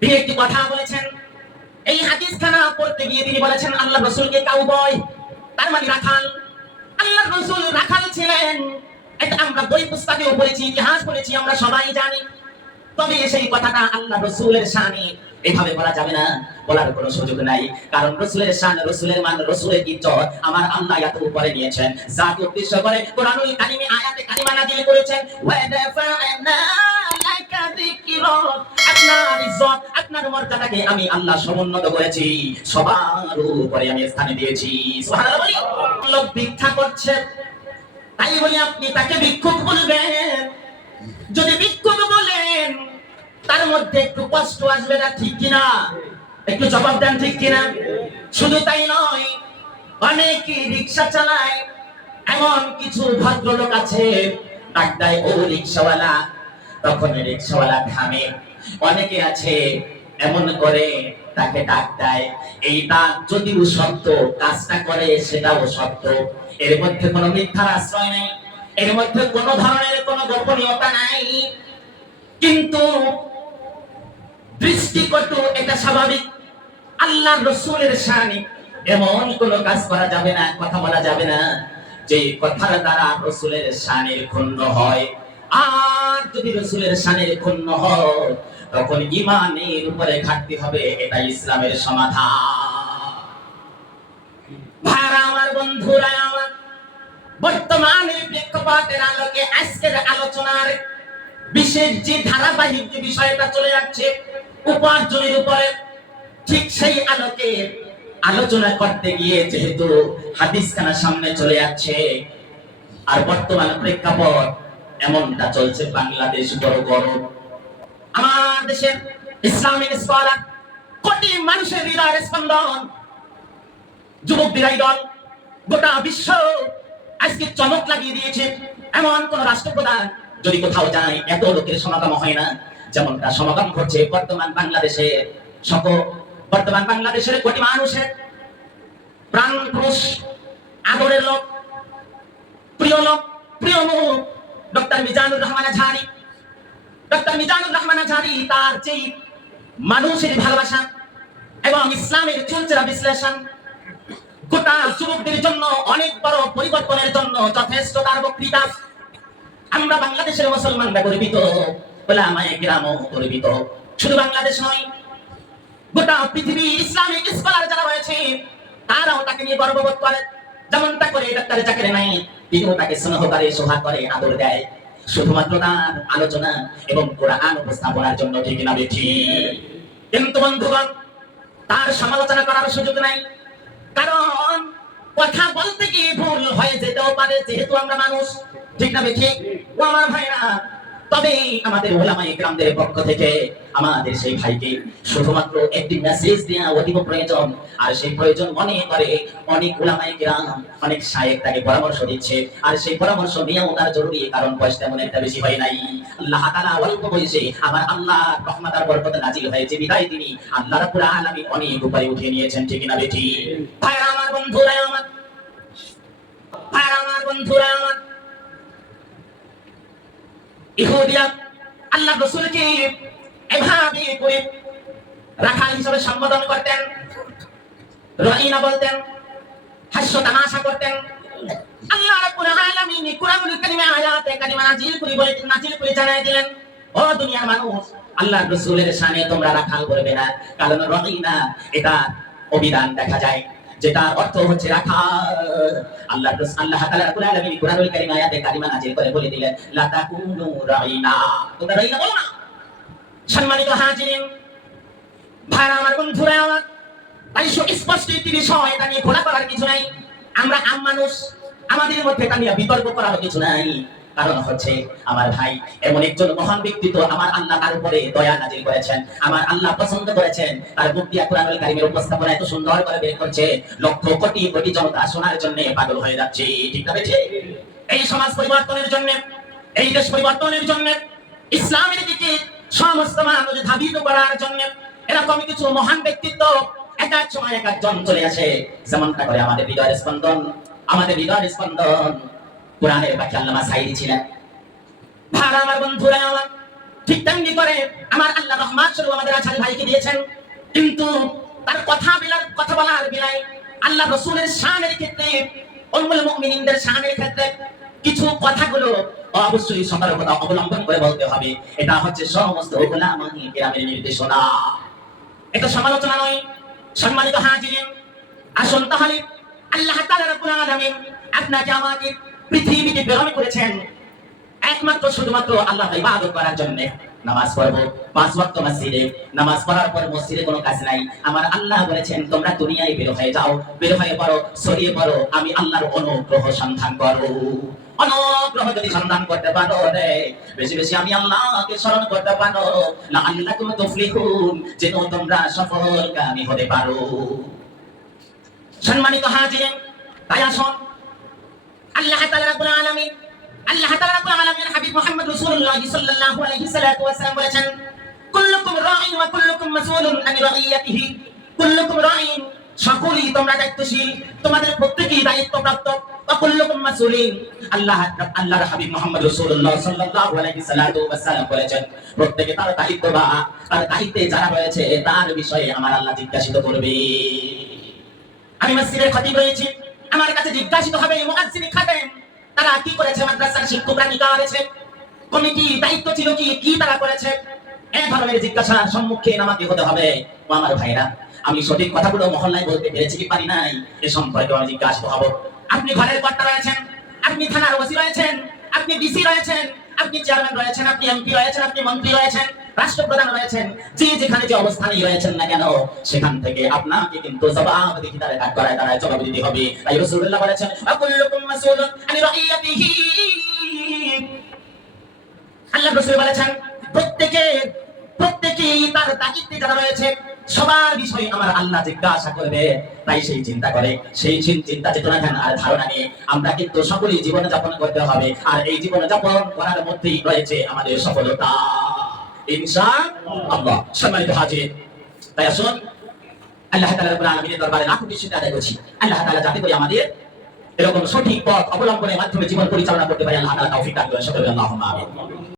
তিনি একটি কথা বলেছেন। এই হাদিস খানা পড়তে গিয়ে তিনি বলেছেন আল্লাহ রাসূলকে কাউবয়, তার মানে রাখাল। আল্লাহ রাসূল রাখাল ছিলেন, এটা আমরা বই পুস্তকেও পড়েছি, ইতিহাস পড়েছি, আমরা সবাই জানি। তবে সেই কথাটা আল্লাহ রাসূলের শানে এভাবে বলা যাবে না, বলার কোনো সুযোগ নাই। কারণ রাসূলের শান, রাসূলের মান, রাসূলের ইজ্জত আমার আল্লাহ এত উপরে নিয়েছেন। যাকে উদ্দেশ্য করে কোরআনুল কারীমে আয়াতে কারিমা নাযিল করেছেন, ওয়া দাফা'না লাকা যিকরাক, আপনার ইজ্জত, আপনার মর্যাদাকে আমি আল্লাহ সমুন্নত করেছি, সবার উপরে আমি স্থান দিয়েছি। সুবহানাল্লাহ। লোক ভিক্ষা করছে, তাই বলে আপনি তাকে ভিক্ষুক বলবেন? যদি ভিক্ষুক বলেন তার মধ্যে একটু কষ্ট আসবে না, ঠিক কিনা? একটু জবাব দেন, ঠিক কিনা? শুধু তাই নয়, অনেকে রিক্সা চালায়, এমন কিছু ভদ্রলোক আছে ডাক দেয় ও রিক্সাওয়ালা, তখন রিক্সাওয়ালা থামে। অনেকে আছে এমন করে তাকে ডাক দেয়, এই ডাক যদিও সত্য, কাজটা করে সেটাও সত্য, এর মধ্যে কোনো মিথ্যার আশ্রয় নেই, এর মধ্যে কোনো ধরনের কোনো গোপনীয়তা নাই। কিন্তু দৃষ্টিকটু, এটা স্বাভাবিক। আল্লাহ রাসূলের শানে এমন কোন কাজ করা যাবে না, কথা বলা যাবে না যে কথার দ্বারা রাসূলের শানের ক্ষুণ্ণ হয়। আর যদি রাসূলের শানের ক্ষুণ্ণ হয় তখন ঈমানের উপরে ঘাটতি হবে, এটা ইসলামের সমাধান। ভাইরা আমার, বন্ধুরা আমার, বর্তমানে প্রেক্ষাপটের আলোকে আজকের আলোচনার বিশেষ যে ধারাবাহিক যে বিষয়টা চলে যাচ্ছে উপার্জনের উপরে, ঠিক সেই আলোকে আলোচনা করতে গিয়ে যেহেতু হাদিস খানা সামনে চলে যাচ্ছে, আর বর্তমান প্রেক্ষাপট এমনটা চলছে, বাংলাদেশ বড় গরম। আমার দেশের ইসলামিক স্কলার, কোটি মানুষের হৃদয়ের স্পন্দন, যুবকদের আইডল, গোটা বিশ্ব আজকে চমক লাগিয়ে দিয়েছে। এমন কোন রাষ্ট্রপ্রধান যদি কোথাও যায় এত লোকের সমাগম হয় না যেমনটা সমাগম ঘটছে বর্তমান বাংলাদেশে। বর্তমান বাংলাদেশের কোটি মানুষের প্রাণ পুরুষ, আদরের লোক, প্রিয় লোক, প্রিয় মুখ ডক্টর মিজানুর রহমান আজহারী। ডক্টর মিজানুর রহমান আজহারী তার যেই মানুষের ভালোবাসা এবং ইসলামের চুলচেরা বিশ্লেষণ গোটা যুবকদের জন্য অনেক বড় পরিবর্তনের জন্য যথেষ্ট তার বক্তৃতা। আমরা বাংলাদেশের মুসলমানরা গর্বিত, ওলামায়ে কেরামও গর্বিত। শুধু বাংলাদেশ নয়, গোটা পৃথিবীর ইসলামিক স্কলার যারা রয়েছে তারাও তাকে নিয়ে গর্ববোধ করে। যেমনটা করে ডক্টর জাকির নায়েক, তিনিও তাকে স্নেহকারে, সোহাগ করে, আদর দেয়, শুধুমাত্র তার আলোচনা এবং কোরআন উপস্থাপনার জন্য, ঠিক না বেঠিক? কিন্তু বন্ধুগণ, তার সমালোচনা করার সুযোগ নাই, কারণ কথা বলতে গিয়ে ভুল হয়ে যেতেও পারে, যেহেতু আমরা মানুষ, ঠিক না বেঠিক? ও আমার ভাইরা, তবে আমাদের ওলামায়ে কেরামদের পক্ষ থেকে আমাদের সেই ভাইকে শুধুমাত্র একটি মেসেজ দেওয়া অতীব প্রয়োজন। আর সেই প্রয়োজন মনে করে অনেক ওলামায়ে কেরাম, অনেক শায়েখ তাকে পরামর্শ দিচ্ছে, আর সেই পরামর্শ নেওয়াও তার জরুরি, কারণ বয়স তেমন একটা বেশি হয় নাই। আল্লাহ তাআলা অল্প বয়সে আমার আল্লাহ রহমত আর বরকত নাজিল হয়েছে বিদায় তিনি আল্লাহ রাব্বুল আলামিন অনেক উপরে উঠিয়ে নিয়েছেন, ঠিক না বেঠিক? ভাইরা আমার, বন্ধুরা আমার, ভাইরা আমার, বন্ধুরা আমার, ইহুদিরা আল্লাহ রাসূলকে এভাবে করে রাখাল হিসেবে সম্বোধন করতেন, রাইনা বলতেন, হাস্য তামাশা করতেন। আল্লাহ রাব্বুল আলামিন কুরআনুল কারীমে আয়াতে কারিমা নাযিল করে জানায় দিলেন, ও দুনিয়ার মানুষ, আল্লাহর রাসূলের শানে তোমরা রাখাল বলবে না, কারণ রাইনা এটা অভিধান দেখা যায়, যেটা অর্থ হচ্ছে রাখাল। আল্লাহ তাআলা রাব্বুল আলামিন কুরআনুল কারীম আয়াতে কারিমা নাযিল করে বলে দিলেন, লা তাকুনু রাইনা, তোমরা রাইনা বলো না। সম্মানিত হাজিরিন, ভাইরা আমার, বন্ধুরা আমার, তাই স্পষ্ট একটি বিষয়, এটা নিয়ে ঘোলা করার কিছু নাই। আমরা আম মানুষ, আমাদের মধ্যে এটা নিয়ে বিতর্ক করার কিছু নাই। কারণ হচ্ছে আমার ভাই এমন একজন মহান ব্যক্তিত্ব, আমার আল্লাহ তার উপরে দয়া নাজিল করেছেন, আমার আল্লাহ পছন্দ করেছেন, তার মুখ দিয়ে কুরআনুল কারীমের উপস্থাপনা এত সুন্দর করে বের করছে, লক্ষ কোটি কোটি জনতা শোনার জন্য পাগল হয়ে যাচ্ছে, ঠিক না বেঠিক? এই সমাজ পরিবর্তনের জন্য, এই দেশ পরিবর্তনের জন্য, ইসলামের দিকে সমস্ত মানুষ ধাবিত করার জন্য এরকম কিছু মহান ব্যক্তিত্ব এক এক সময় এক একজন চলে আসে, যেমনটা করে আমাদের হৃদয়ের স্পন্দন, আমাদের হৃদয়ের স্পন্দন কোরআনের পাখি আল্লামা সাঈদী ছিলেন। ভাইরা আমার, বন্ধুরা আমার, ঠিক তেমনি করে আমার আল্লাহ রহমান স্বরূপ আমাদের আছারি ভাইকে দিয়েছেন, কিন্তু তার কথা বলার বেলায় আল্লাহ রাসূলের শানের ক্ষেত্রে, উম্মুল মুমিনিনদের শানের ক্ষেত্রে কিছু কথাগুলো অবশ্যই সতর্কতা অবলম্বন করে বলতে হবে। এটা হচ্ছে সমস্ত উলামায়ে কিরামের নির্দেশনা, এটা সমালোচনা নয়। সম্মানিত হাজিরিন, আসুন তাহলে আল্লাহ তাআলা রাব্বুল আলামিন আপনাকে আমাকে পৃথিবীতে প্রেরণ করেছেন একমাত্র শুধুমাত্র আল্লাহর ইবাদত করার জন্য। নামাজ পড়বো 5 ওয়াক্ত মসজিদে, নামাজ পড়ার পর মসজিদে কোনো কাজ নাই। আমার আল্লাহ বলেছেন তোমরা দুনিয়ায় বের হয়ে যাও, বের হয়ে পড়ো, ছড়িয়ে পড়ো, আমি আল্লাহর অনুগ্রহ সন্ধান করো। অনুগ্রহ যদি সন্ধান করতে পারো রে, বেশি বেশি আমি আল্লাহকে স্মরণ করতে পারো, লাআল্লাকুম তুফলিহুন, যেন তোমরা সফলকামী হতে পারো। সম্মানিত হাজিরিন, তাই আসুন আল্লাহ তাআলা রাব্বুল আলামিন, আল্লাহ তাআলা রাব্বুল আলামিন হাবিব মুহাম্মদ রাসূলুল্লাহ সাল্লাল্লাহু আলাইহি সাল্লাতু ওয়াসাল্লাম বলেছেন, কুল্লুকুম রাঈন ওয়া কুল্লুকুম মাসউলুন আন রাইয়াতিহি। কুল্লুকুম রাঈন, সকলেই তোমরা দায়িত্বশীল, তোমাদের প্রত্যেকেই দায়িত্বপ্রাপ্ত। ওয়া কুল্লুকুম মাসউলিন, আল্লাহর হাবিব মুহাম্মদ রাসূলুল্লাহ সাল্লাল্লাহু আলাইহি সাল্লাতু ওয়াসাল্লাম বলেছেন, প্রত্যেকে তার দায়িত্ববান, তার দায়িত্বে যারা রয়েছে তার বিষয়ে আমার আল্লাহ জিজ্ঞাসিত করবে। আমি মসজিদের খতিব রয়েছি, আমার কাছে জিজ্ঞাসিত হবে মুয়াজ্জিন খাদেম তারা কি করেছে, মাদ্রাসার শিক্ষকরা কি করেছে, কমিটি দায়িত্ব ছিল কি, কি তারা করেছে। এই ধরনের জিজ্ঞাসার সম্মুখীন আমাকে হতে হবে। ও আমার ভাইরা, আমি সঠিক কথাগুলো মহল্লায় বলতে পেরেছি কি পারি নাই, এ সম্পর্কে আমি জিজ্ঞাসিত হব। আপনি ঘরের কর্তা রয়েছেন, আপনি থানার ওসি রয়েছেন, আপনি ডিসি রয়েছেন, আপনি চেয়ারম্যান রয়েছেন, আপনি এমপি রয়েছেন, আপনি মন্ত্রী রয়েছেন, রাষ্ট্রপ্রধান রয়েছেন, যে যেখানে যে অবস্থানেই রয়েছেন না কেন, সেখান থেকে আপনাকে কিন্তু জবাবদিহি দাঁড়ায় জবাব দিতে হবে। তাই রাসূলুল্লাহ বলেছেন, আকুল্লুকুম মাসউলুন আন রাইয়াতিহি। আল্লাহ রাসূল বলেছেন প্রত্যেকেই তার দায়িত্বে যারা রয়েছে সবার বিষয়ে আমার আল্লাহ জিজ্ঞাসা করবে। তাই সেই চিন্তা করে, সেই চিন্তা চেতনা ধ্যান আর ধারণা নিয়ে আমরা কিন্তু সকলেই জীবন যাপন করতে হবে। আর এই জীবন যাপন করার মধ্যেই রয়েছে আমাদের সফলতা ইনশাআল্লাহ। সম্মানিত হাজির, তাই আসুন আল্লাহ তাআলা রাব্বুল আলামিনের দরবারে লাখ কোটি শুকরিয়া আদায় করছি। আল্লাহ তাআলা যাতে করে আমাদের এরকম সঠিক পথ অবলম্বনের মাধ্যমে জীবন পরিচালনা করতে পারে, আল্লাহ তাআলা তৌফিক দান করেন। সকলে আল্লাহুম্মা আমিন।